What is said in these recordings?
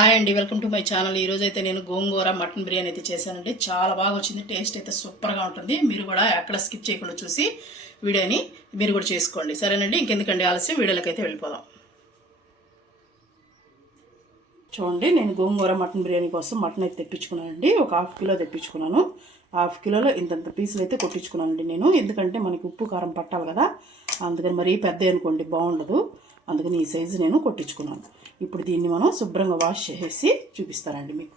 Hi అండి welcome to my channel. ఈరోజు అయితే నేను గోంగూర మటన్ బిర్యానీ అయితే చేశానండి. చాలా బాగా వచ్చింది టేస్ట్ అయితే సూపర్గా ఉంటుంది. మీరు కూడా ఎక్కడ స్కిప్ చేయకుండా చూసి వీడియోని మీరు కూడా చేసుకోండి. సరేనండి ఇంకెందుకండి ఆలస్యం? వీడియోలోకి అయితే వెళ్ళిపోదాం. చూడండి నేను గోంగూర మటన్ బిర్యానీ కోసం మటన్ అయితే తెప్పించుకున్నానండి. ఒక హాఫ్ కిలో తెప్పించుకున్నాను. హాఫ్ కిలోలో ఇంతంత పీసులు అయితే కొట్టించుకున్నానండి నేను. ఎందుకంటే మనకి ఉప్పు కారం పట్టాలి కదా. అందుకని మరీ పెద్ద అనుకోండి బాగుండదు. అందుకని ఈ సైజు నేను కొట్టించుకున్నాను. ఇప్పుడు దీన్ని మనం శుభ్రంగా వాష్ చేసేసి చూపిస్తారండి మీకు.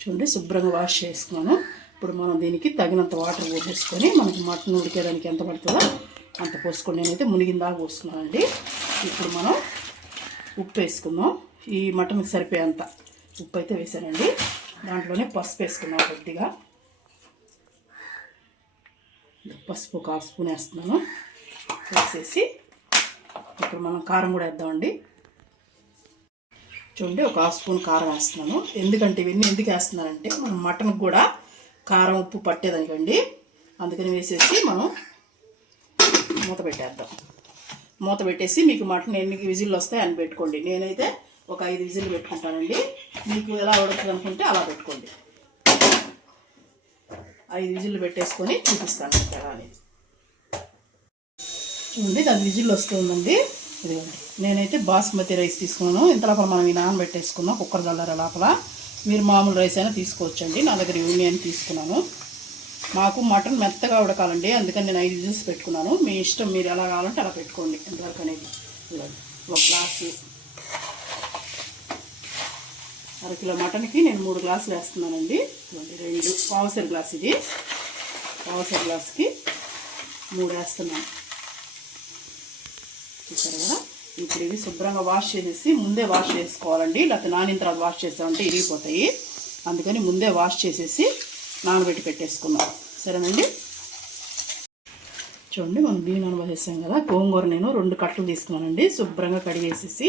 చూడండి శుభ్రంగా వాష్ చేసుకున్నాను. ఇప్పుడు మనం దీనికి తగినంత వాటర్ పోసేసుకొని మనకి మటన్ ఉడికేదానికి ఎంత పడుతుందో అంత పోసుకొని నేనైతే మునిగిందాకా పోసుకున్నానండి. ఇప్పుడు మనం ఉప్పు వేసుకుందాం. ఈ మటన్కి సరిపోయేంత ఉప్పు అయితే వేసానండి. దాంట్లోనే పసుపు వేసుకున్నాం కొద్దిగా. పసుపు ఒక హాఫ్ స్పూన్ వేస్తున్నాను. వేసేసి ఇప్పుడు మనం కారం కూడా వేద్దామండి. చూడండి ఒక హాఫ్ స్పూన్ కారం వేస్తున్నాను. ఎందుకంటే ఇవన్నీ ఎందుకు వేస్తున్నానంటే మనం మటన్కి కూడా కారం ఉప్పు పట్టేదానికండి. అందుకని వేసేసి మనం మూత పెట్టేద్దాం. మూత పెట్టేసి మీకు మటన్ ఎన్ని విజిల్లు వస్తాయి అని పెట్టుకోండి. నేనైతే ఒక ఐదు విజిల్లు పెట్టుకుంటానండి. మీకు ఎలా ఉడుకుతుంది అనుకుంటే అలా పెట్టుకోండి. ఐదు విజిల్లు పెట్టేసుకొని చూపిస్తాను మీకు ఎలా అనేది. చూడండి దాని విజిల్ వస్తుందండి. ఇదిగోండి నేనైతే బాస్మతి రైస్ తీసుకున్నాను. ఇంత లోపల మనం ఈ నానబెట్టేసుకున్నాం కుక్కర్ గల్లర లోపల మీరు మామూలు రైస్ అయినా తీసుకోవచ్చండి. నా దగ్గర యూనియన్ తీసుకున్నాను. మాకు మటన్ మెత్తగా ఉడకాలండి. అందుకని నేను ఐదు విజిల్స్ పెట్టుకున్నాను. మీ ఇష్టం మీరు ఎలా కావాలంటే అలా పెట్టుకోండి. ఎంతవరకు అనేది ఒక గ్లాసు. అరకిలో మటన్కి నేను మూడు గ్లాసులు వేస్తున్నానండి. రెండు. పావుసరి గ్లాస్ ఇది. పావుసరి గ్లాస్కి మూడు వేస్తున్నాను. చూసారు కదా? ఇప్పుడు ఇవి శుభ్రంగా వాష్ చేసేసి ముందే వాష్ చేసుకోవాలండి. లేకపోతే నానిన తర్వాత వాష్ చేసామంటే ఇరిగిపోతాయి. అందుకని ముందే వాష్ చేసేసి నానబెట్టి పెట్టేసుకున్నాం సరేనండి? చూడండి మనం బియ్యం నానబోసేసాం కదా? గోంగూర నేను రెండు కట్టలు తీసుకున్నానండి. శుభ్రంగా కడిగేసేసి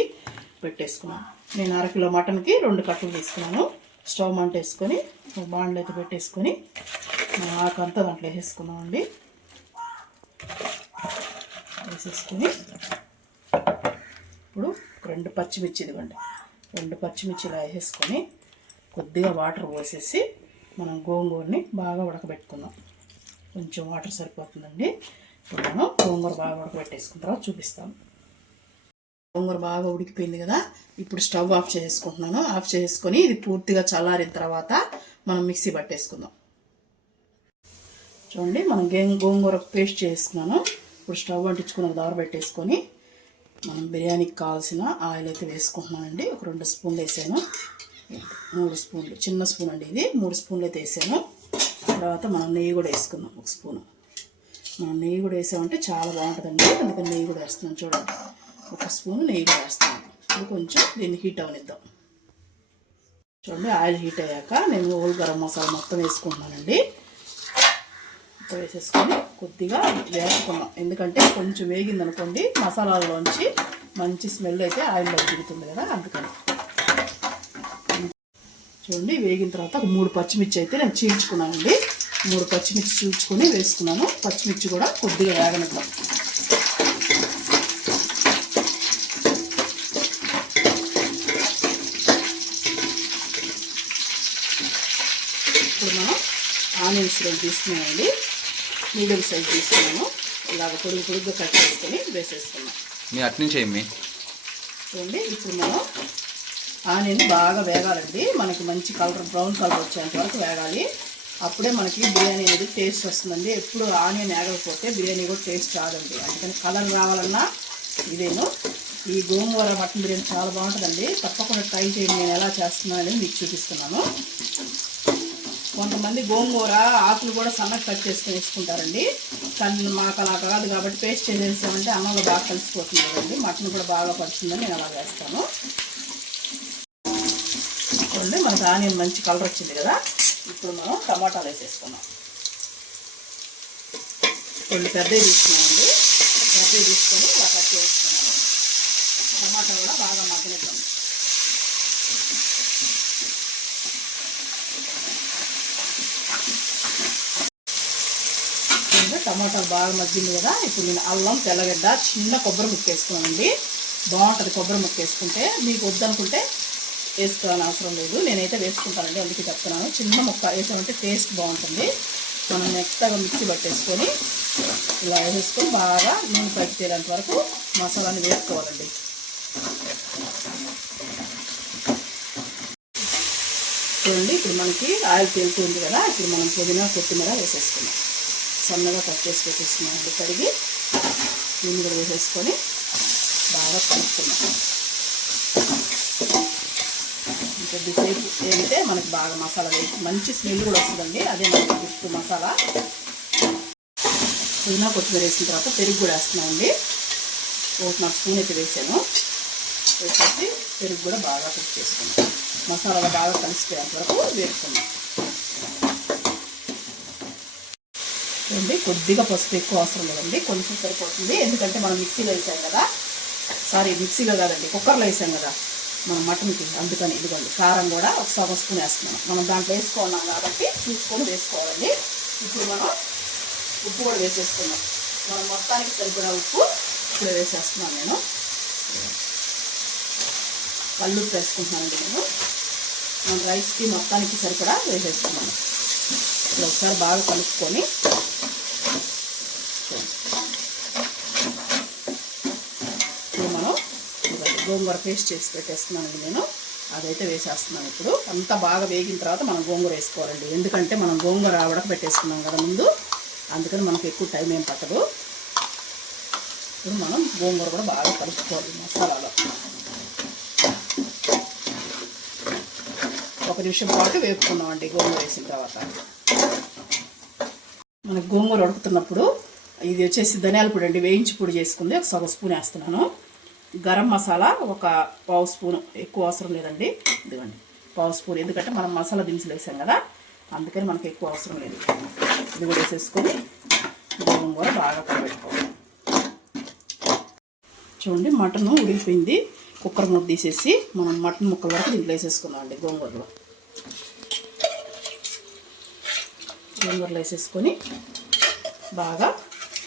పెట్టేసుకున్నాను నేను అరకిలో మటన్కి రెండు కట్టలు తీసుకున్నాను. స్టవ్ మంట వేసుకొని బాండ్లు అయితే పెట్టేసుకొని ఆకంతా దాంట్లో వేసేసుకున్నామండి వేసేసుకొని ఇప్పుడు రెండు పచ్చిమిర్చి ఇదిగోండి. రెండు పచ్చిమిర్చి ఇలా వేసేసుకొని కొద్దిగా వాటర్ పోసేసి మనం గోంగూరని బాగా ఉడకబెట్టుకుందాం. కొంచెం వాటర్ సరిపోతుందండి. ఇప్పుడు మనం గోంగూర బాగా ఉడకబెట్టేసుకున్న తర్వాత చూపిస్తాం. గోంగూర బాగా ఉడికిపోయింది కదా ఇప్పుడు స్టవ్ ఆఫ్ చేసుకుంటున్నాను. ఆఫ్ చేసుకొని ఇది పూర్తిగా చల్లారిన తర్వాత మనం మిక్సీ పట్టేసుకుందాం. చూడండి మనం గే గోంగూర పేస్ట్ చేసుకున్నాను. ఇప్పుడు స్టవ్ అంటించుకుని దార పెట్టేసుకొని మనం బిర్యానీకి కావాల్సిన ఆయిల్ అయితే వేసుకుంటున్నానండి. ఒక రెండు స్పూన్లు వేసాను. మూడు స్పూన్లు చిన్న స్పూన్ అండి ఇది. మూడు స్పూన్లు అయితే వేసాను. తర్వాత మనం నెయ్యి కూడా వేసుకుందాం ఒక స్పూను. మనం నెయ్యి కూడా వేసామంటే చాలా బాగుంటుందండి. అందుకని నెయ్యి కూడా వేస్తున్నాం చూడండి. ఒక స్పూన్ నెయ్యి కూడా వేస్తాను ఇప్పుడు కొంచెం దీన్ని హీట్ అవనిద్దాం. చూడండి ఆయిల్ హీట్ అయ్యాక నేను ఓల్ గరం మసాలా మొత్తం వేసుకుంటున్నానండి. వేసేసుకొని కొద్దిగా వేసుకున్నాం. ఎందుకంటే కొంచెం వేగింది అనుకోండి మసాలాలోంచి మంచి స్మెల్ అయితే ఆయిల్లో దిగుతుంది కదా అందుకని. చూడండి వేగిన తర్వాత ఒక మూడు పచ్చిమిర్చి అయితే నేను చీల్చుకున్నానండి. మూడు పచ్చిమిర్చి చీల్చుకొని వేసుకున్నాను. పచ్చిమిర్చి కూడా కొద్దిగా వేగనిద్దాం. ఇప్పుడు మనం ఆనియన్స్ రెండు తీసుకున్నామండి మీడియం సైజ్ తీసుకున్నాను. ఇలాగ పొడుగు పొడుగుగా కట్ చేసుకొని వేసేసుకున్నాం. మీ అట్నుంచి ఏమి? చూడండి ఇప్పుడు మనం ఆనియన్ బాగా వేగాలండి. మనకి మంచి కలర్ బ్రౌన్ కలర్ వచ్చేంత వరకు వేగాలి. అప్పుడే మనకి బిర్యానీ అనేది టేస్ట్ వస్తుందండి. ఎప్పుడు ఆనియన్ వేగకపోతే బిర్యానీ కూడా టేస్ట్ రాదండి. అందుకని కలర్ రావాలన్నా ఇదేను. ఈ గోంగూర మటన్ బిర్యానీ చాలా బాగుంటుందండి. తప్పకుండా ట్రై చేయండి. నేను ఎలా చేస్తున్నానని మీకు చూపిస్తున్నాను. కొంతమంది గోంగూర ఆకులు కూడా సన్నగా కట్ చేసుకొని వేసుకుంటారండి. కానీ మాకు అలా కాదు కాబట్టి పేస్ట్ చేసేసామంటే అన్నంలో బాగా కలిసిపోతుంది కదండి మటన్ కూడా బాగా పడుతుందని నేను అలా వేస్తాను. చూడండి మనకు ఆనియన్ మంచి కలర్ వచ్చింది కదా. ఇప్పుడు మనం టమాటాలు వేసేసుకున్నాం రెండు పెద్దవి తీసుకున్నామండి. పెద్దవి తీసుకొని ఇలా కట్ చేసుకున్నాము టమాటా కూడా బాగా మగ్గ టమాటాలు బాగా మగ్గింది కదా ఇప్పుడు నేను అల్లం తెల్లగడ్డ చిన్న కొబ్బరి ముక్క వేసుకున్నానండి బాగుంటుంది కొబ్బరి ముక్క వేసుకుంటే. మీకు వద్దనుకుంటే వేసుకోవాలని అవసరం లేదు. నేనైతే వేసుకుంటానండి అందుకే చెప్తున్నాను. చిన్న ముక్క వేసామంటే టేస్ట్ బాగుంటుంది. మనం మెత్తగా మిక్సీ పట్టేసుకొని ఇలా వేసుకొని బాగా నూనె పైకి తేలేంత వరకు మసాలాని వేసుకోవాలండి. చూడండి ఇప్పుడు మనకి ఆయిల్ తేలుతుంది కదా ఇప్పుడు మనం పుదీనా కొత్తిమీర వేసేసుకున్నాం సన్నగా కట్ చేసి పెట్టేసుకున్నాను కడిగి దీన్ని కూడా వేసేసుకొని బాగా కలుపుకున్నాం కొద్దిసేపు ఏంటంటే మనకు బాగా మసాలా వేసి మంచి స్మెల్ కూడా వస్తుందండి. అదే మనకి గిఫ్ట్ మసాలా. పుదీనా కొత్తిమీర వేసిన తర్వాత పెరుగు కూడా వేస్తున్నామండి ఒకటిన్నర స్పూన్ అయితే వేసాను. వేసేసి పెరుగు కూడా బాగా కుక్ చేసుకున్నాం మసాలా బాగా కలిసిపోయేంత వరకు వేసుకున్నాం చూడండి కొద్దిగా పసుపు ఎక్కువ అవసరం లేదండి. కొంచెం సరిపోతుంది. ఎందుకంటే మనం మిక్సీలో వేసాం కదా. సారీ మిక్సీలో కాదండి కుక్కర్లో వేసాం కదా. మనం మటన్కి అందుకని ఇదిగోండి కారం కూడా ఒక సగం స్పూన్ వేస్తున్నాం. మనం దాంట్లో వేసుకున్నాం కాబట్టి చూసుకొని వేసుకోవాలండి. ఇప్పుడు మనం ఉప్పు కూడా వేసేసుకున్నాం మనం మొత్తానికి సరిపడా ఉప్పు ఇప్పుడు వేసేస్తున్నాను నేను. కళ్ళు వేసుకుంటున్నానండి నేను. మనం రైస్కి మొత్తానికి సరిపడా వేసేస్తున్నాను ఇప్పుడు ఒకసారి బాగా కలుపుకొని ఇప్పుడు మనం ఇదిగోండి గోంగూర పేస్ట్ చేసి పెట్టేస్తున్నానండి నేను. అదైతే వేసేస్తున్నాను ఇప్పుడు. అంతా బాగా వేగిన తర్వాత మనం గోంగూర వేసుకోవాలండి. ఎందుకంటే మనం గోంగూర ఉడక పెట్టేసుకున్నాం కదా ముందు. అందుకని మనకు ఎక్కువ టైం ఏం పట్టదు. ఇప్పుడు మనం గోంగూర కూడా బాగా కలుపుకోవాలి మసాలాలో. ఒక నిమిషం పాటు వేపుకున్నామండి గోంగూర వేసిన తర్వాత. మనకు గోంగూర ఉడుకుతున్నప్పుడు ఇది వచ్చేసి ధనియాల పొడి అండి. వేయించి పొడి చేసుకుంది. ఒక సగం స్పూన్ వేస్తున్నాను. గరం మసాలా ఒక పావు స్పూన్. ఎక్కువ అవసరం లేదండి. ఇదిగోండి. పావు స్పూన్. ఎందుకంటే మనం మసాలా దినుసులు వేసాం కదా అందుకని మనకు ఎక్కువ అవసరం లేదు. ఇది కూడా వేసేసుకొని గోంగూర బాగా కలబెట్టుకోవాలి. చూడండి మటన్ ఉడికిపోయింది. కుక్కర్ మూత తీసేసి మనం మటన్ ముక్కల వరకు దీంట్లో వేసేసుకున్నాం అండి గోంగూరలో. గోంగూరలో వేసేసుకొని బాగా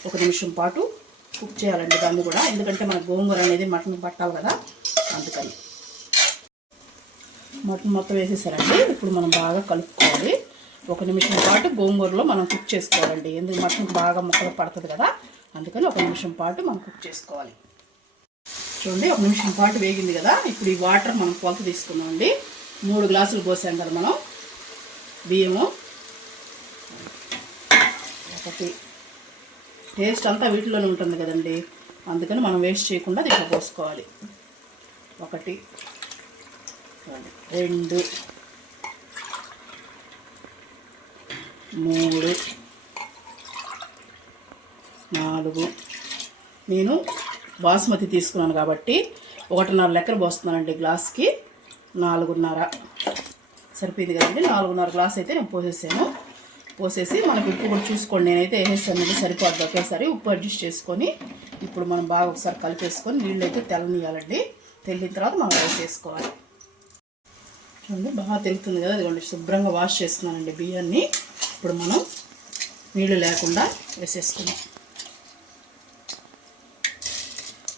ఒక నిమిషం పాటు కుక్ చేయాలండి దాన్ని కూడా. ఎందుకంటే మన గోంగూర అనేది మటన్ పట్టాలి కదా. అందుకని. మటన్ మొత్తం వేసేసారండి. ఇప్పుడు మనం బాగా కలుపుకోవాలి. ఒక నిమిషం పాటు గోంగూరలో మనం కుక్ చేసుకోవాలండి. ఎందుకు? మటన్ బాగా ముక్కలు పడుతుంది కదా. అందుకని ఒక నిమిషం పాటు మనం కుక్ చేసుకోవాలి. చూడండి ఒక నిమిషం పాటు వేగింది కదా. ఇప్పుడు ఈ వాటర్ మనం కొలత తీసుకున్నామండి మూడు గ్లాసులు పోసాం కదా మనం. బియ్యము ఒకటి. టేస్ట్ అంతా వీటిలోనే ఉంటుంది కదండి. అందుకని మనం వేస్ట్ చేయకుండా దీంట్లో పోసుకోవాలి. ఒకటి రెండు మూడు నాలుగు. నేను బాస్మతి తీసుకున్నాను కాబట్టి ఒకటిన్నర లెక్కన పోస్తున్నానండి గ్లాస్కి. నాలుగున్నర. సరిపోయింది కదండి. నాలుగున్నర గ్లాస్ అయితే నేను పోసేసాను. పోసేసి మనకు ఉప్పు కూడా చూసుకోండి. నేనైతే వేసేసాను సరిపోద్ది. ఒకేసారి ఉప్పు అడ్జస్ట్ చేసుకొని ఇప్పుడు మనం బాగా ఒకసారి కలిపేసుకొని నీళ్ళు అయితే తెల్లనియాలండి తెల్లిన తర్వాత మనం రైస్ వేసుకోవాలి చూడండి బాగా తెలుస్తుంది కదా. ఇదిగోండి శుభ్రంగా వాష్ చేసుకున్నానండి బియ్యాన్ని. ఇప్పుడు మనం నీళ్ళు లేకుండా వేసేసుకున్నాం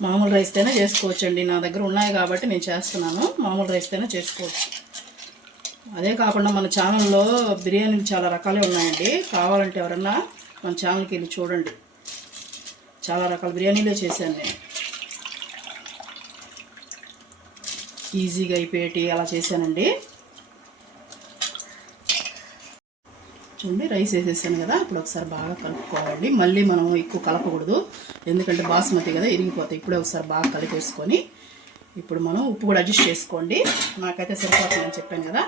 మామూలు రైస్తేనే చేసుకోవచ్చండి. నా దగ్గర ఉన్నాయి కాబట్టి నేను చేస్తున్నాను. మామూలు రైస్తేనే చేసుకోవచ్చు. అదే కాకుండా మన ఛానల్లో బిర్యానీలు చాలా రకాలే ఉన్నాయండి. కావాలంటే ఎవరన్నా మన ఛానల్కి వెళ్ళి చూడండి. చాలా రకాల బిర్యానీలే చేశాను నేను. ఈజీగా అయిపోయేటి అలా చేశానండి. చూడండి రైస్ వేసేసాను కదా ఇప్పుడు ఒకసారి బాగా కలుపుకోవాలండి మళ్ళీ మనం ఎక్కువ కలపకూడదు. ఎందుకంటే బాస్మతి కదా ఇరిగిపోతాయి. ఇప్పుడే ఒకసారి బాగా కలిపేసుకొని ఇప్పుడు మనం ఉప్పు కూడా అడ్జస్ట్ చేసుకోండి. నాకైతే సరిపోతుందని చెప్పాను కదా.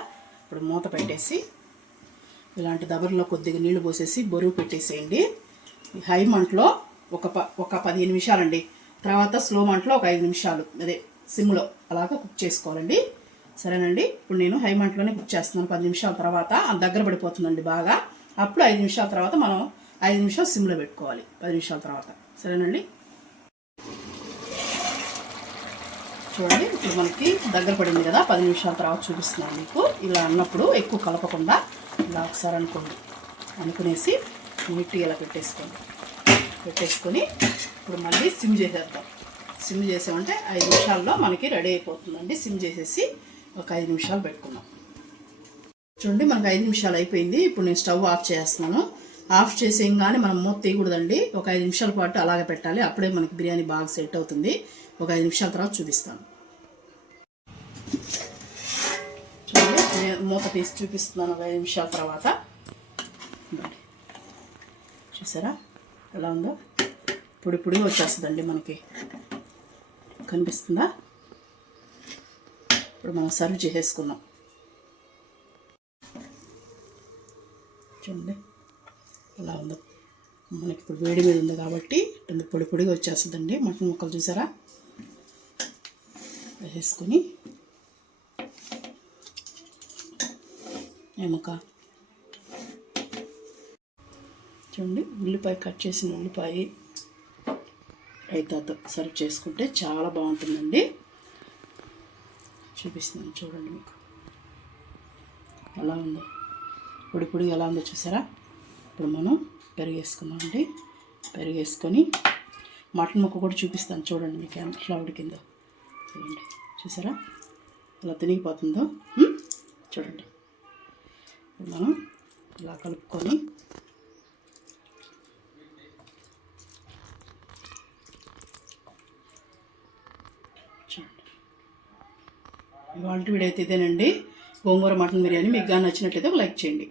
ఇప్పుడు మూత పెట్టేసి ఇలాంటి దబర్లో కొద్దిగా నీళ్ళు పోసేసి బరువు పెట్టేసేయండి. హై మంటలో ఒక ప ఒక పదిహేను నిమిషాలండి. తర్వాత స్లో మంటలో ఒక ఐదు నిమిషాలు అదే సిమ్లో అలాగా కుక్ చేసుకోవాలండి. సరేనండి? ఇప్పుడు నేను హై మంటలోనే కుక్ చేస్తున్నాను. పది నిమిషాల తర్వాత అది దగ్గర పడిపోతుందండి బాగా. అప్పుడు ఐదు నిమిషాల తర్వాత మనం ఐదు నిమిషాలు సిమ్లో పెట్టుకోవాలి పది నిమిషాల తర్వాత. సరేనండి? చూడండి. ఇప్పుడు మనకి దగ్గర పడింది కదా పది నిమిషాల తర్వాత చూపిస్తున్నాను మీకు. ఇలా అన్నప్పుడు ఎక్కువ కలపకుండా ఇలా ఒకసారి అనుకోండి. అనుకునేసి నీట్గా ఇలా పెట్టేసుకోండి. పెట్టేసుకొని ఇప్పుడు మళ్ళీ సిమ్ చేసేద్దాం. సిమ్ చేసామంటే ఐదు నిమిషాల్లో మనకి రెడీ అయిపోతుందండి. సిమ్ చేసేసి ఒక ఐదు నిమిషాలు పెట్టుకున్నాం చూడండి మనకు ఐదు నిమిషాలు అయిపోయింది. ఇప్పుడు నేను స్టవ్ ఆఫ్ చేస్తున్నాను. ఆఫ్ చేసేయంగానే మనం మూత తీయకూడదండి. ఒక ఐదు నిమిషాల పాటు అలాగే పెట్టాలి. అప్పుడే మనకి బిర్యానీ బాగా సెట్ అవుతుంది. ఒక ఐదు నిమిషాల తర్వాత చూపిస్తాను. చూడండి మూత తీసి చూపిస్తున్నాను ఒక ఐదు నిమిషాల తర్వాత. చూసారా? ఎలా ఉందో? పొడి ఇప్పుడు వచ్చేస్తుందండి మనకి. కనిపిస్తుందా? ఇప్పుడు మనం సర్వ్ చేసేసుకున్నాం చూడండి. అలా ఉంది. మనకి ఇప్పుడు వేడి మీద ఉంది కాబట్టి ఇంత పొడి పొడిగా వచ్చేస్తుందండి. మటన్ ముక్కలు చూసారా? వేసుకొని ఏమక్క చూడండి ఉల్లిపాయ కట్ చేసిన ఉల్లిపాయ రైతాతో సర్వ్ చేసుకుంటే చాలా బాగుంటుందండి. చూపిస్తున్నాను చూడండి మీకు. ఎలా ఉందో? పొడి పొడి ఎలా ఉందో చూసారా? ఇప్పుడు మనం పెరుగు వేసుకుందామండి పెరిగేసుకొని మటన్ ముక్క కూడా చూపిస్తాను చూడండి మీకు ఎట్లా ఉడికిందో చూడండి చూసారా? ఎలా తినిగిపోతుందో? చూడండి. మనం ఇలా కలుపుకొని చూడండి. ఇవాళ వీడియో అయితే ఇదేనండి. గోంగూర మటన్ బిర్యానీ. మీకు కానీ నచ్చినట్లయితే ఒక లైక్ చేయండి.